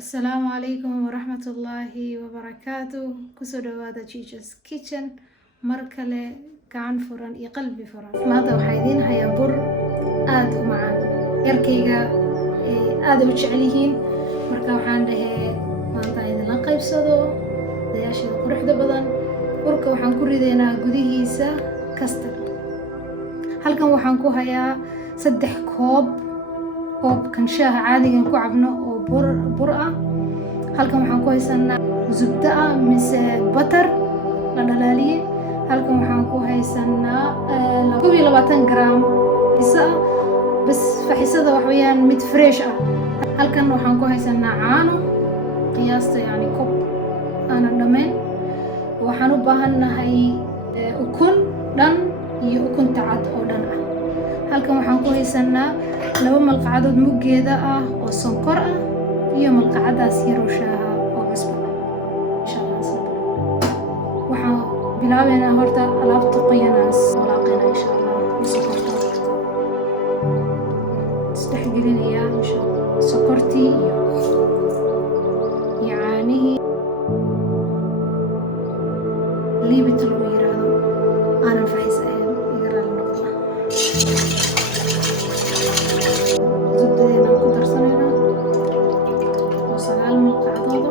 Asalaamu calaykum waraxmatullaahi wabarakaatu. Kusoo dhawaada Chicha's Kitchen. Mar kale gacan furan iyo qalbi furan. Maanta waxaa idiin hayaa bur aad u macaan. Yarkayga aad u jecel yihiin. Marka waxaan dhahay maanta idinla qaybsado dayaashada quruxda badan. Burka waxaan ku ridaynaa gudihiisa custard. Halkan waxaan ku hayaa 3 koobkan shaaha caadigan ku cabno oo bur ah. Halkan waxaan ku haysanaa zubda ah mise butter la dhalaaliyay. Halkan waxaan ku haysanaa 22 gram isa bas faxisada wax weeyaan mid fresh ah. Halkan waxaan ku haysanaa caano qiyaasta yani koob aan dhameen. Waxaan u baahanahay ukun dhan iyo ukunta cad oo dhan ah. Halkan waxaan ku haysanaa 2 malqacadood muggeeda ah oo sonkor ah iyo malqacadaas yar oo shaaha oo cusbo ah. Waxaan bilaabeynaa horta alaabta qoyanaas walaaqeena insha Allah. Sokorta isdhexgelinayaa insha Allah. Sokortii iyo caanihii liibita lagu yiraahdo aanan faxis ahayn iga raali noqda. Zubdadeena ku darsanaynaa oo 9 malqacadood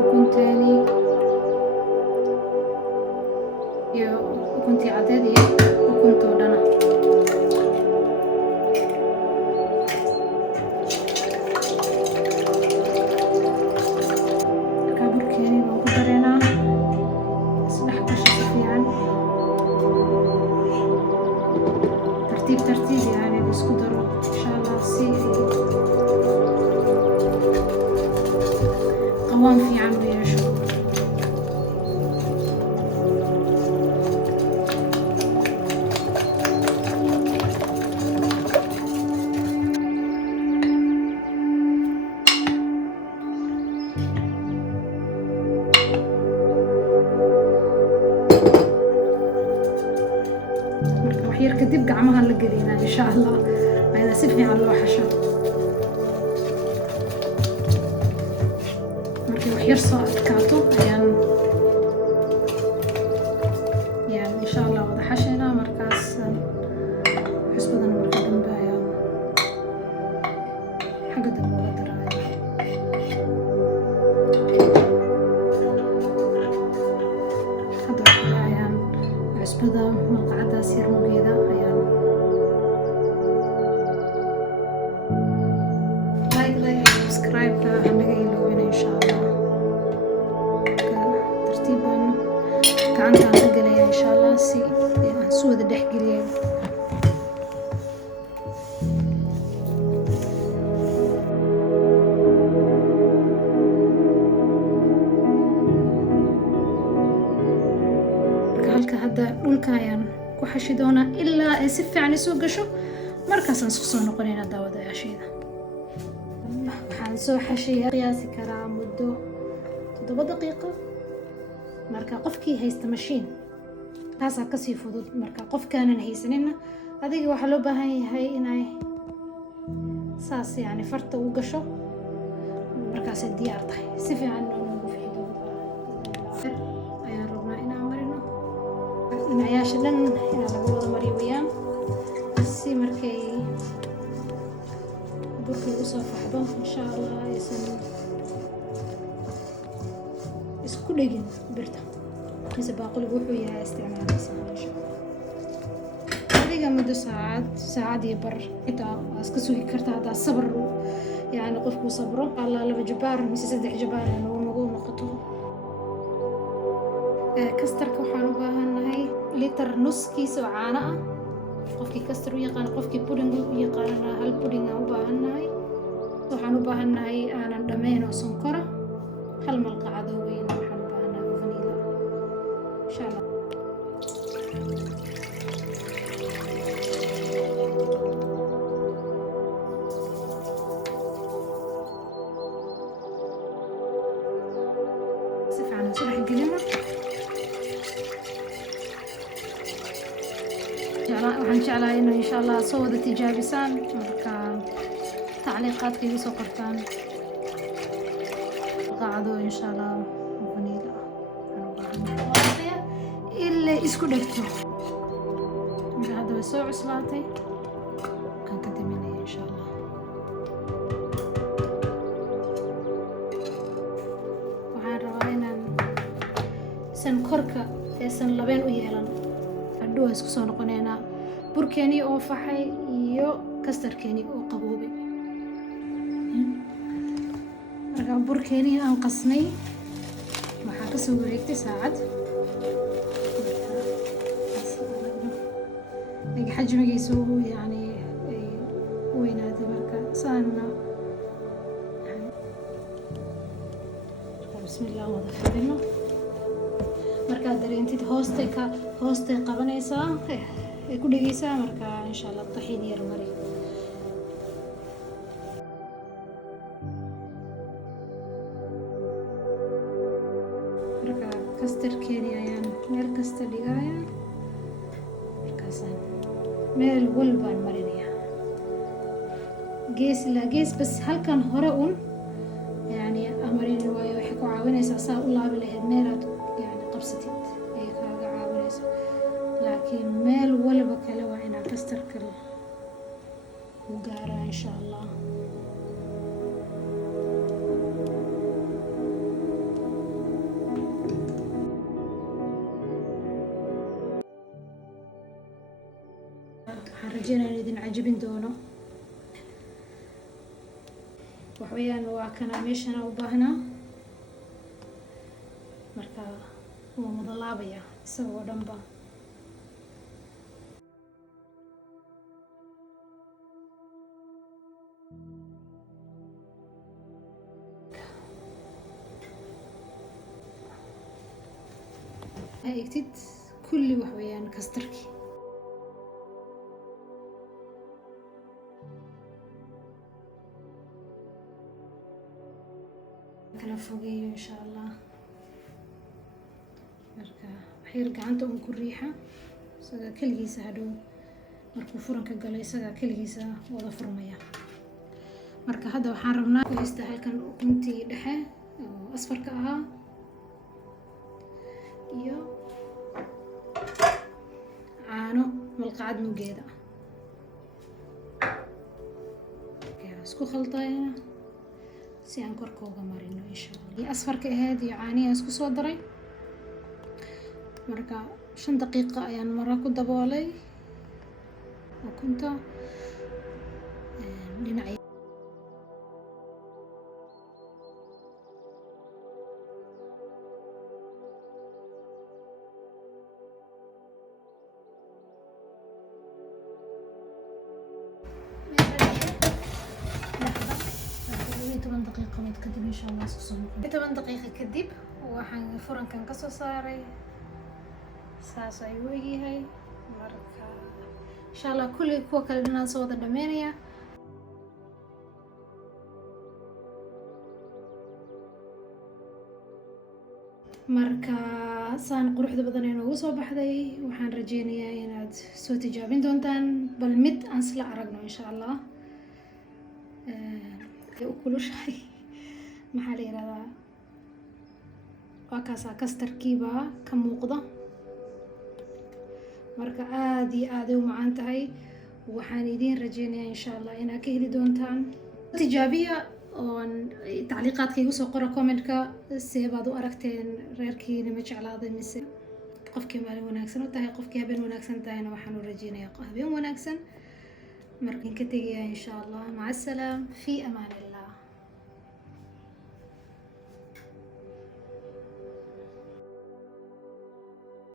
ukunteeni iyo ukuntii cadeed iyo ukunta oo dhana. Markaa burkeeni baan ku dareynaa isdhex gasho si fiican tartiib yani isku daro insha Allah si qawaan fiican u yeesho. wax yar kadib gacmaha la gelinaa insha Allah ayna si fiican loo xasho. Markii wax yar soo adkaato ayaan insha Allah wada xashaynaa. Markaas xusbadan marka dambe ayaan xagga dambe uga daraaya. Hadda waxaa ayaan xusbada malqacadaas yar muggeeda ayaan subscribe anaga iloobina insha Allah. Tartiib baan gacantaan ka galaya insha Allah si aan su wada dhex geliyo. Halka hadda dhulka ayaan ku xashi doonaa ilaa ay si fiican isu gasho. Markaasaan isku soo noqonaynaa daawadayaasheeda. Waxaan soo xashiyaa qiyaasi karaa muddo 7 daqiiqo. Marka qofkii haysta mashiin taasaa kasii fudud. Marka qofkaanan haysanina adiga waxaa loo baahan yahay inay saas yani farta u gasho. Markaasay diyaar tahay si fiican noogu fiido ayaan rabnaa inaan marino dhinacyasha dhan inaan laga wada mariyo weeyaan si markay burka u soo faxdo insha Allah aysan isku dhegin birta mise baaquligu wuxuu yahay isticmaalaysa insha Allah. Adiga muddo saacad iyo bar inta iska sugi kartaa haddaa sabr yani qofku sabro Allah 2 jabaar mise 3 jabaar inuu nagu noqoto. Kastarka waxaan u baahanahay litir nuskiisa oo caano ah. Qofkii kastar u yaqaan qofkii pudding u yaqaanana hal pudding aan u baahanahay. Waxaan u baahanahay aanan dhameen oo sonkora 1 malqacad oo weyn. Waxaan u baahanahay vanilla insha Allah. Si fiican isu dhex gelino. waxaan jeclahay inuu insha Allah soo wada tijaabisaan marka تعليقات كي يسو قرطان قاعدوا إن شاء الله فانيلا إلا إسكو دكتو هذا بسوء عسلاتي كان كدميني إن شاء الله waxaan rabaa inaan san korka aysan labeen u yeelan hadhow isku soo noqonaynaa burkeeni oo faxay iyo kastarkeeni oo qaboobay marka burkeeni aan qasnay waxaa ka soo wareegtay saacad xajmigiisu yani weynaatay marka saana bismillah wada fidino markaad dareentid hoostay qabanaysaa ay ku dhegeysaa marka insha allah taxiin yar mari marka kastarkeeni ayaan meel kasta dhigaya markaasaan meel walbaan marinaya gees ilaa gees bas halkan hore un يعني أمرين واي وحكوا عاونيس أصلا الله بالله ميرات يعني قبستي أي كاجا عاونيس لكن مال ولا بكلا وعنا كستر كل وقارة إن شاء الله حرجينا إذن عجبين دونه waxweeyaan waa kana meeshana u baahnaa marka waa wada laabaya isagoo dhanba eegtid kulli waxweeyaan kastarkii kala fogeeyo insha allah marka waxyar gacanta un ku riixa isaga keligiisa hadhow markuu furanka galo isaga keligiisa wada furmaya marka hadda waxaan rabnaa ku haysta halkan ukuntii dhexe oo asfarka ahaa iyo caano malqacad nugeeda isku khaldaya si aan korka uga marino insha allah asfarka ahayd iyo caanihi isku soo daray marka 5 daqiiqo ayaan mara ku daboolay ukunta dhinaca دقيقة متقدم إن شاء الله سوسن 8 دقيقة كدب وحن فرن كان كسو صاري ساس أيوه هاي مركا إن شاء الله كل كوكا لنا صوت الدمينيا marka saan quruxda badan inuu soo baxday waxaan rajeynayaa inaad soo tijaabin doontaan bal mid aan isla aragno insha Allah ukulushahay maxaa la yiraahdaa waa kaasa kastarkiiba ka muuqda marka aad iyo aad u macaan tahay waxaan idin rajeynayaa insha Allah inaad ka heli doontaan tijaabiya oon tacliiqaadka igu soo qora comment-ka seebaad u aragteen reerkiina ma jeclaaday mise qofkii maalin wanaagsan u tahay qofkii habeen wanaagsan tahayna waxaan u rajeynayaa habeen wanaagsan markan ka tegayaa insha Allah maca salaam fi amaan Allah